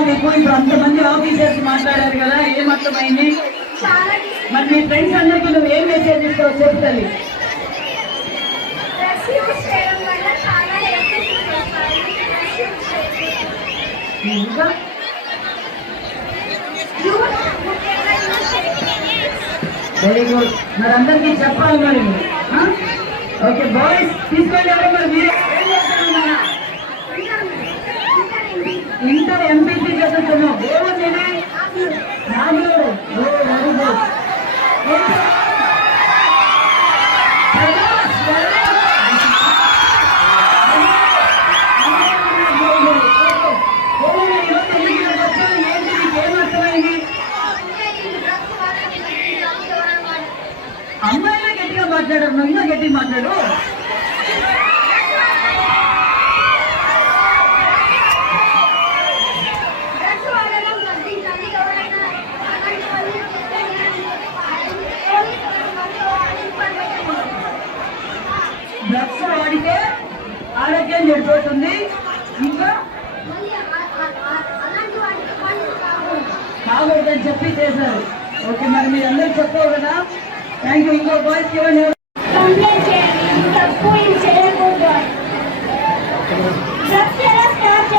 మీకు ఇప్పుడు అంతమంది ఆఫీసర్స్ మాట్లాడారు కదా ఏం అర్థమైంది చాలా మరి మీ ఫ్రెండ్స్ అందరికీ నువ్వు ఏం మెసేజ్ ఇస్తావు చెప్తాను ఇంకా? వెరీ గుడ్ మరి అందరికీ చెప్పాలి మరి? ఓకే బాయ్స్ తీసుకోండి ఎవరు మరి మీరు నన్ను డ్రగ్స్ వాడితే ఆరోగ్యం చెడిపోతుంది. ఇంకా కాకూడదని చెప్పి చేశారు. ఓకే మరి మీరు అందరూ చెప్పావు కదా. థ్యాంక్ యూ ఇంకో బాయ్స్ ఇవ్వండి. కంప్లైంట్ చేయాలి తప్పు ఏం చేయకూడదు డ్రగ్స్ ఎలా స్టార్ట్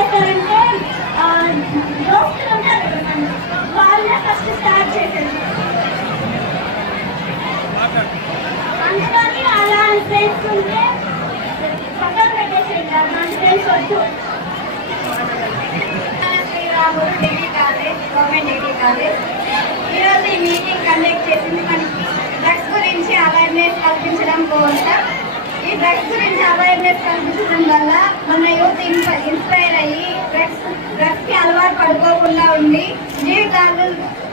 దోస్తులు ఉంటారు వాళ్ళే ఫస్ట్ స్టార్ట్ చేశారు అందుకని అలా ఫ్రెండ్స్ ఉంటే పక్కన మన ఫ్రెండ్స్ వద్దు శ్రీరాముడు degree college government degree college ఈరోజు ఈ మీటింగ్ కండక్ట్ చేసింది మనకి డ్రగ్స్ గురించి అవేర్నెస్ కల్పించడం కోసం ఈ డ్రగ్స్ గురించి అవేర్నెస్ కల్పించడం వల్ల మన యూత్ ఇన్స్పైర్ అయ్యి డ్రగ్స్ డ్రగ్స్కి అలవాటు పడుకోకుండా ఉండి జీవితాలు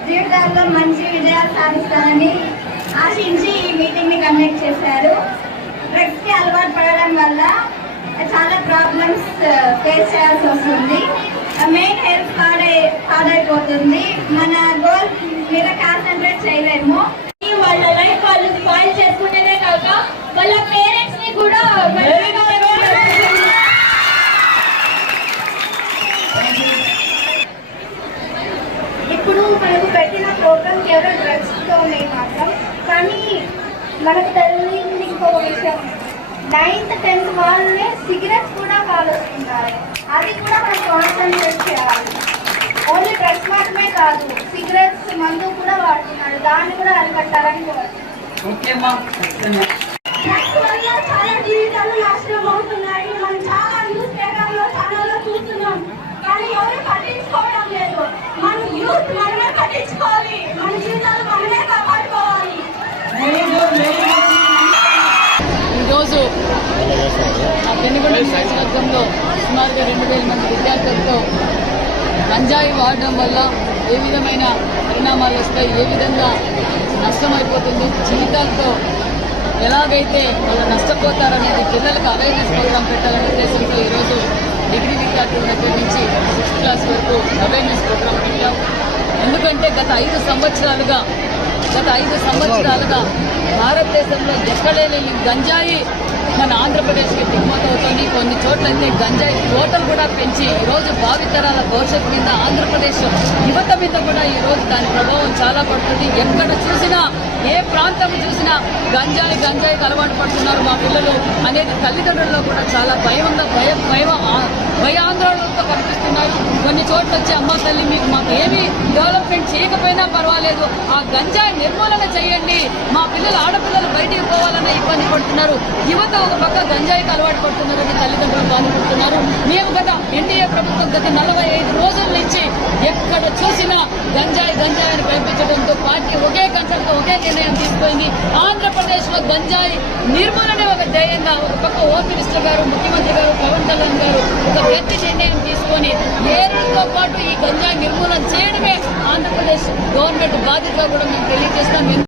జీవితాల్లో మంచి విజయాలు సాధిస్తారని ఆశించి ఈ మీటింగ్ని కండక్ట్ చేశారు. డ్రగ్స్కి అలవాటు పడడం వల్ల చాలా ప్రాబ్లమ్స్ ఫేస్ uh, చేయాల్సి వస్తుంది. మెయిన్ హెల్త్ పాడై పాడైపోతుంది. మన గోల్ మీద కాన్సన్ట్రేట్ చేయలేము వాళ్ళ లైఫ్ వాళ్ళు స్పాయిల్ చేసుకుంటేనే కాక వాళ్ళ పేరెంట్స్ని కూడా ఇప్పుడు మనకు పెట్టిన ప్రోగ్రామ్ కేవలం డ్రగ్స్తో ఉన్నాయి మాత్రం. కానీ మనకు తెలియదు ఇంకొక విషయం. నైన్త్ టెన్త్ వాళ్ళే సిగరెట్స్ కూడా కాలుస్తున్నారు అది కూడా మనం కాన్సన్ట్రేట్ చేయాలి. ఓన్లీ డ్రగ్స్ మాత్రమే కాదు సిగరెట్స్ మందు కూడా వాడుతున్నారు. దాన్ని కూడా అరికట్టాలని కోరుతున్నాను ఓకే అమ్మా డ్రగ్స్ వల్ల చాలా జీవితాలు నాశనం అవుతున్నాయి మనం చాలా న్యూస్ పేపర్లో ఛానల్లో చూస్తున్నాం కానీ ఎవరు పట్టించుకోవడం లేదు మన యూత్ మనమే పట్టించుకోవాలి మన జీవితాలు మనమే కాపాడుకోవాలి వెరీ గుడ్ వెరీ గుడ్ ఈరోజు ఆ పెనుగొండ నియోజకవర్గంలో సుమారుగా రెండు వేల మంది విద్యార్థులతో గంజాయి వాడడం వల్ల ఏ విధమైన పరిణామాలు వస్తాయి ఏ విధంగా నష్టమైపోతుంది జీవితాలతో ఎలాగైతే వాళ్ళు నష్టపోతారనేది పిల్లలకు అవేర్నెస్ ప్రోగ్రామ్ పెట్టాలనే ఉద్దేశంతో ఈరోజు డిగ్రీ విద్యార్థుల దగ్గర నుంచి సిక్స్త్ క్లాస్ వరకు అవేర్నెస్ ప్రోగ్రామ్ పెట్టాం. ఎందుకంటే గత ఐదు సంవత్సరాలుగా గత ఐదు సంవత్సరాలుగా భారతదేశంలో ఎక్కడైనా ఈ గంజాయి మన ఆంధ్రప్రదేశ్కి దిగుమతవుతోంది కొన్ని చోట్లయితే గంజాయి కోతలు కూడా పెంచి ఈరోజు భావితరాల భవిష్యత్తు మీద ఆంధ్రప్రదేశ్ యువత మీద కూడా ఈరోజు దాని ప్రభావం చాలా పడుతుంది. ఎక్కడ చూసినా ఏ ప్రాంతం చూసినా గంజాయి గంజాయికి అలవాటు పడుతున్నారు మా పిల్లలు అనేది తల్లిదండ్రుల్లో కూడా చాలా భయంగా భయ భయం ఆ- భయాందోళనలతో కనిపిస్తున్నారు. కొన్ని చోట్ల వచ్చి అమ్మ తల్లి మీకు మాకు ఏమీ డెవలప్మెంట్ చేయకపోయినా పర్వాలేదు. ఆ గంజాయి నిర్మూలన చేయండి. మా పిల్లలు ఆడపిల్లలు బయటికి పోవాలన్న ఇబ్బంది పడుతున్నారు. యువత ఒక పక్క గంజాయికి అలవాటు పడుతున్నారని తల్లిదండ్రులు బాధపడుతున్నారు. మేము గత ఎన్డీఏ ప్రభుత్వం గత నలభై ఐదు రోజుల నుంచి ఎక్కడ చూసినా గంజాయి గంజాయి అని కల్పించడంతో పార్టీ ఒకే కన్సర్ట్తో ఒకే నిర్ణయం తీసుకుంది ఆంధ్రప్రదేశ్లో గంజాయి నిర్మూలనే ఒక ధ్యేయంగా ఒక పక్క హోమ్ మినిస్టర్ గారు ముఖ్యమంత్రి గారు పవన్ కళ్యాణ్ గారు ఒక గట్టి నిర్ణయం తీసుకొని ఏరులతో పాటు ఈ గంజాయి నిర్మూలన చేయడమే ఆంధ్రప్రదేశ్ గవర్నమెంట్ బాధ్యతగా కూడా మేము తెలియజేస్తాం.